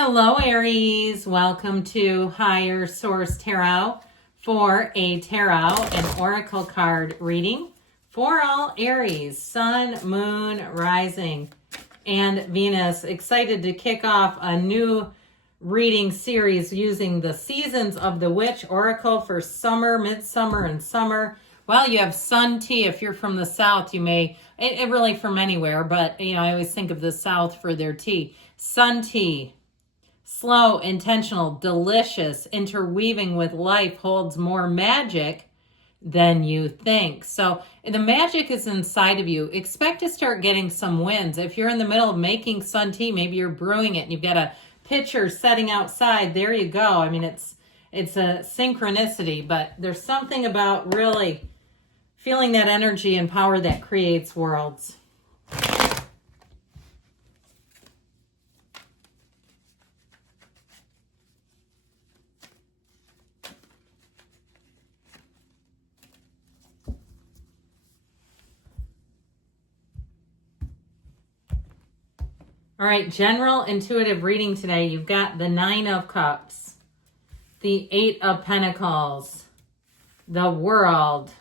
Hello, Aries. Welcome to Higher Source Tarot for a tarot and oracle card reading for all Aries, Sun, Moon, Rising, and Venus. Excited to kick off a new reading series using the seasons of the Witch Oracle for summer, midsummer, and summer. Well, you have Sun tea. If you're from the South, you may, it really from anywhere, but I always think of the South for their tea. Sun tea. Slow, intentional, delicious, interweaving with life holds more magic than you think. So the magic is inside of you. Expect to start getting some wins. If you're in the middle of making sun tea, maybe you're brewing it and you've got a pitcher setting outside. There you go. I mean, it's a synchronicity, but there's something about really feeling that energy and power that creates worlds. All right, general intuitive reading today. You've got the 9 of Cups, the 8 of Pentacles, the World,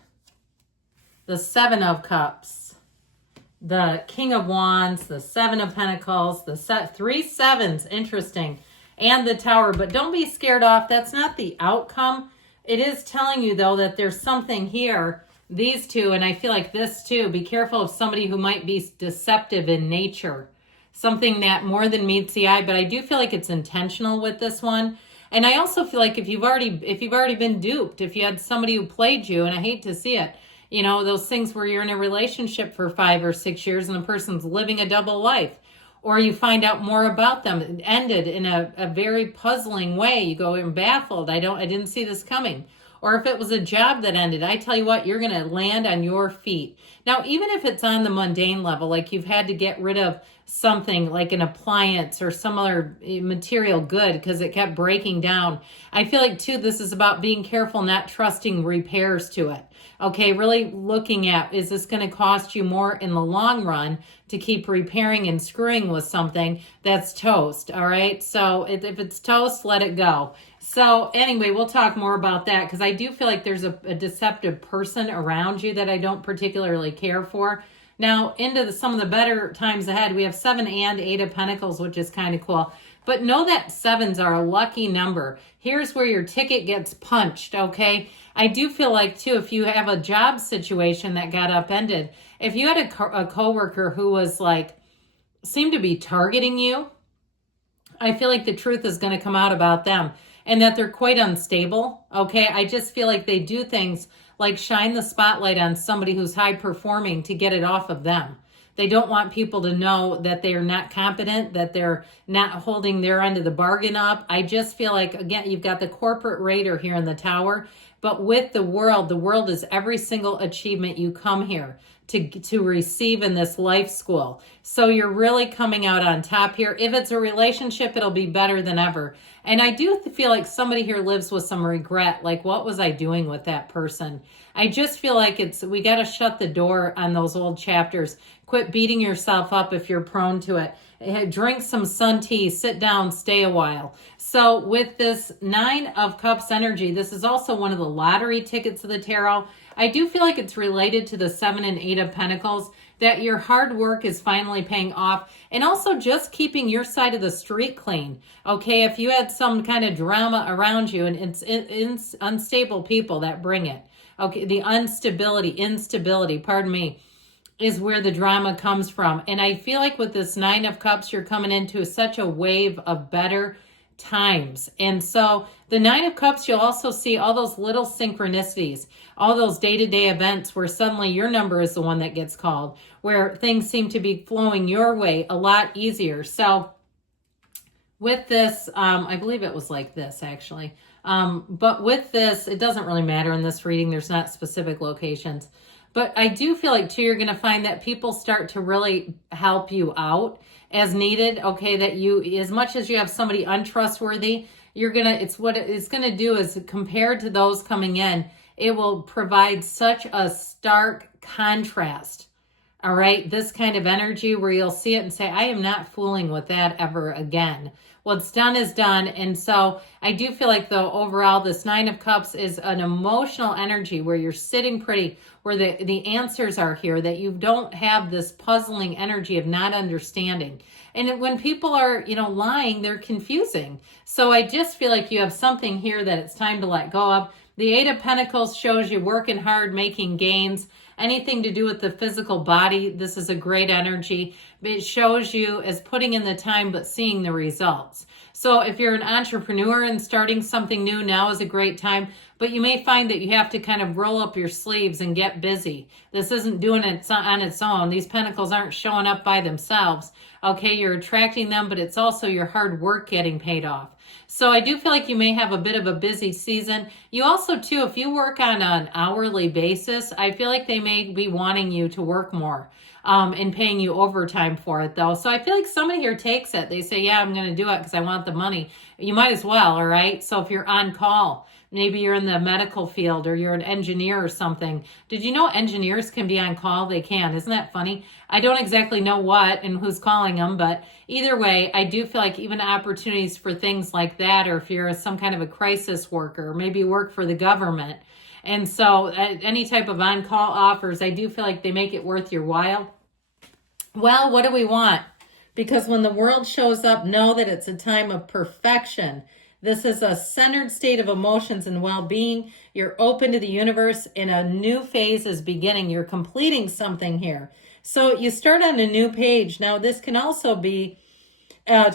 the 7 of Cups, the King of Wands, the 7 of Pentacles, the 3 sevens, interesting, and the Tower. But don't be scared off. That's not the outcome. It is telling you, though, that there's something here. These two, and I feel like this too. Be careful of somebody who might be deceptive in nature. Something that more than meets the eye, but I do feel like it's intentional with this one. And I also feel like if you've already been duped, if you had somebody who played you, and I hate to see it, those things where you're in a relationship for 5 or 6 years and the person's living a double life, or you find out more about them, it ended in a very puzzling way. You go, I'm baffled. I didn't see this coming. Or if it was a job that ended, I tell you what, you're going to land on your feet. Now, even if it's on the mundane level, like you've had to get rid of something like an appliance or some other material good because it kept breaking down. I feel like, too, this is about being careful, not trusting repairs to it. Okay, really looking at, is this going to cost you more in the long run to keep repairing and screwing with something that's toast, all right? So if it's toast, let it go. So anyway, we'll talk more about that because I do feel like there's a deceptive person around you that I don't particularly care for. Now, into some of the better times ahead, we have 7 and 8 of Pentacles, which is kind of cool. But know that 7s are a lucky number. Here's where your ticket gets punched, okay? I do feel like, too, if you have a job situation that got upended, if you had a coworker who was seemed to be targeting you, I feel like the truth is going to come out about them and that they're quite unstable, okay? I just feel like they do things like shine the spotlight on somebody who's high performing to get it off of them. They don't want people to know that they're not competent, that they're not holding their end of the bargain up. I just feel like, again, you've got the corporate raider here in the Tower, but with the world is every single achievement you come here to receive in this life school. So you're really coming out on top here. If it's a relationship, it'll be better than ever. And I do feel like somebody here lives with some regret. Like, what was I doing with that person? I just feel like we got to shut the door on those old chapters. Quit beating yourself up if you're prone to it. Drink some sun tea, sit down, stay a while. So with this 9 of Cups energy, this is also one of the lottery tickets of the tarot. I do feel like it's related to the 7 and 8 of Pentacles, that your hard work is finally paying off, and also just keeping your side of the street clean. Okay, if you had some kind of drama around you, and it's unstable people that bring it. Okay, the instability, pardon me, is where the drama comes from. And I feel like with this 9 of Cups, you're coming into such a wave of better times. And so the 9 of Cups, you'll also see all those little synchronicities, all those day-to-day events where suddenly your number is the one that gets called, where things seem to be flowing your way a lot easier. So with this, I believe it was like this actually. But with this, it doesn't really matter in this reading. There's not specific locations. But I do feel like, too, you're going to find that people start to really help you out as needed. Okay, that you, as much as you have somebody untrustworthy, what it's going to do is, compared to those coming in, it will provide such a stark contrast All right, this kind of energy where you'll see it and say, I am not fooling with that ever again. What's done is done. And so I do feel like, though, overall, this Nine of Cups is an emotional energy where you're sitting pretty, where the answers are here, that you don't have this puzzling energy of not understanding. And when people are, lying, they're confusing. So I just feel like you have something here that it's time to let go of. The Eight of Pentacles shows you working hard, making gains. Anything to do with the physical body, this is a great energy. It shows you as putting in the time, but seeing the results. So if you're an entrepreneur and starting something new, now is a great time. But you may find that you have to kind of roll up your sleeves and get busy. This isn't doing it on its own. These pentacles aren't showing up by themselves. Okay, you're attracting them, but it's also your hard work getting paid off. So I do feel like you may have a bit of a busy season. You also, too, if you work on an hourly basis, I feel like they may be wanting you to work more and paying you overtime for it, though. So I feel like somebody here takes it. They say, yeah, I'm going to do it because I want the money. You might as well, all right? So if you're on call, maybe you're in the medical field or you're an engineer or something. Did you know engineers can be on call? They can. Isn't that funny? I don't exactly know what and who's calling them, but either way, I do feel like even opportunities for things like that, or if you're some kind of a crisis worker, maybe you work for the government. And so any type of on-call offers, I do feel like they make it worth your while. Well, what do we want? Because when the world shows up, know that it's a time of perfection. This is a centered state of emotions and well-being. You're open to the universe and a new phase is beginning. You're completing something here. So you start on a new page. Now, this can also be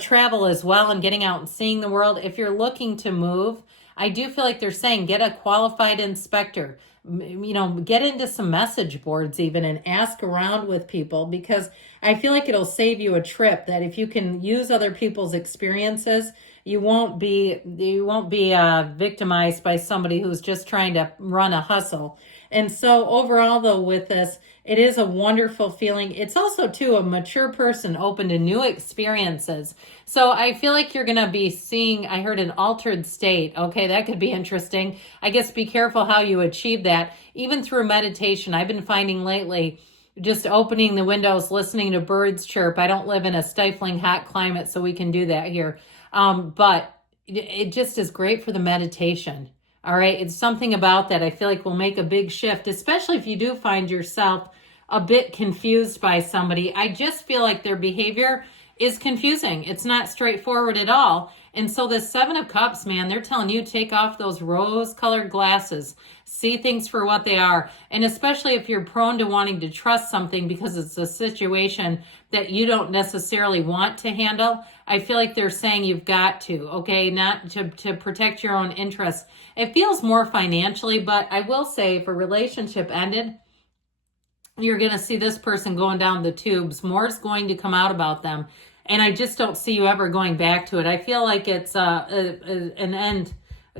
travel as well and getting out and seeing the world. If you're looking to move, I do feel like they're saying get a qualified inspector. Get into some message boards even and ask around with people, because I feel like it'll save you a trip, that if you can use other people's experiences, you won't be victimized by somebody who's just trying to run a hustle. And so overall, though, with this, it is a wonderful feeling. It's also, too, a mature person open to new experiences. So I feel like you're going to be seeing, I heard, an altered state. Okay, that could be interesting. I guess be careful how you achieve that, even through meditation. I've been finding lately, just opening the windows, listening to birds chirp. I don't live in a stifling hot climate, so we can do that here. But it just is great for the meditation. All right. It's something about that I feel like will make a big shift, especially if you do find yourself a bit confused by somebody. I just feel like their behavior is confusing. It's not straightforward at all. And so the Seven of Cups, man, they're telling you take off those rose-colored glasses, see things for what they are. And especially if you're prone to wanting to trust something because it's a situation that you don't necessarily want to handle, I feel like they're saying you've got to, okay, not to protect your own interests. It feels more financially, but I will say if a relationship ended, you're going to see this person going down the tubes. More is going to come out about them. And I just don't see you ever going back to it. I feel like it's an end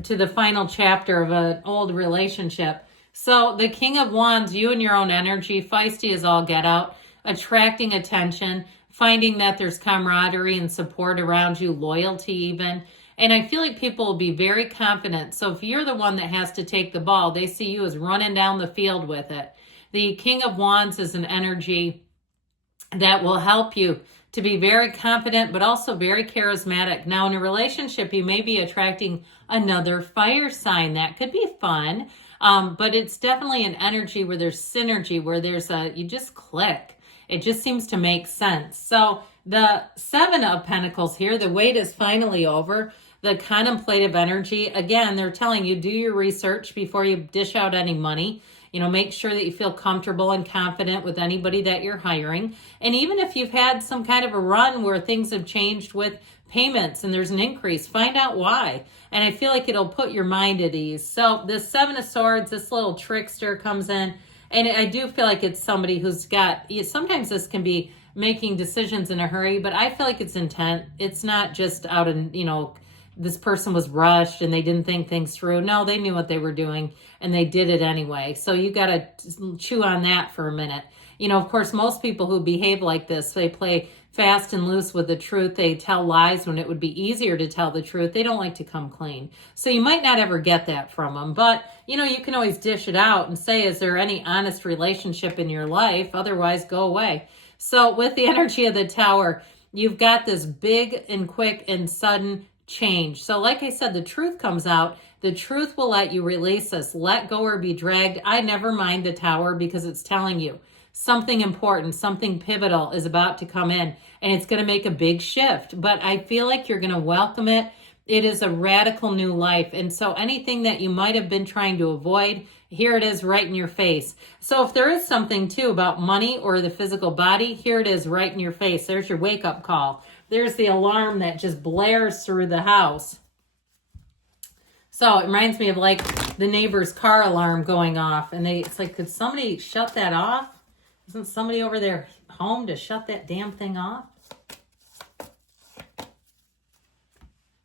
to the final chapter of an old relationship. So the King of Wands, you and your own energy, feisty as all get out, attracting attention, finding that there's camaraderie and support around you, loyalty even. And I feel like people will be very confident. So if you're the one that has to take the ball, they see you as running down the field with it. The King of Wands is an energy that will help you to be very confident, but also very charismatic. Now, in a relationship, you may be attracting another fire sign. That could be fun, but it's definitely an energy where there's synergy, where you just click. It just seems to make sense. So the Seven of Pentacles here, the wait is finally over. The contemplative energy, again, they're telling you do your research before you dish out any money. Make sure that you feel comfortable and confident with anybody that you're hiring. And even if you've had some kind of a run where things have changed with payments and there's an increase, find out why. And I feel like it'll put your mind at ease. So the Seven of Swords, this little trickster comes in. And I do feel like it's somebody who's sometimes this can be making decisions in a hurry, but I feel like it's intent. It's not just out in, this person was rushed and they didn't think things through. No, they knew what they were doing and they did it anyway. So you got to chew on that for a minute. Of course, most people who behave like this, they play fast and loose with the truth. They tell lies when it would be easier to tell the truth. They don't like to come clean. So you might not ever get that from them. But, you know, you can always dish it out and say, is there any honest relationship in your life? Otherwise, go away. So with the energy of the Tower, you've got this big and quick and sudden change. So like I said, the truth comes out. The truth will let you release this. Let go or be dragged. I never mind the Tower because it's telling you something important, something pivotal is about to come in, and it's going to make a big shift. But I feel like you're going to welcome it. It is a radical new life. And so anything that you might have been trying to avoid, here it is right in your face. So if there is something too about money or the physical body, here it is right in your face. There's your wake-up call. There's the alarm that just blares through the house. So it reminds me of like the neighbor's car alarm going off, and it's like, could somebody shut that off? Isn't somebody over there home to shut that damn thing off?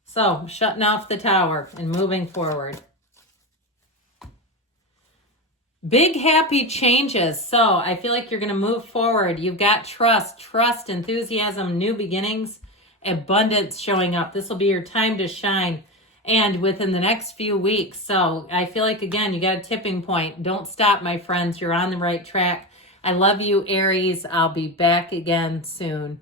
So, shutting off the Tower and moving forward. Big happy changes. So, I feel like you're going to move forward. You've got trust, enthusiasm, new beginnings, abundance showing up. This will be your time to shine. And within the next few weeks. So, I feel like, again, you got a tipping point. Don't stop, my friends. You're on the right track. I love you, Aries. I'll be back again soon.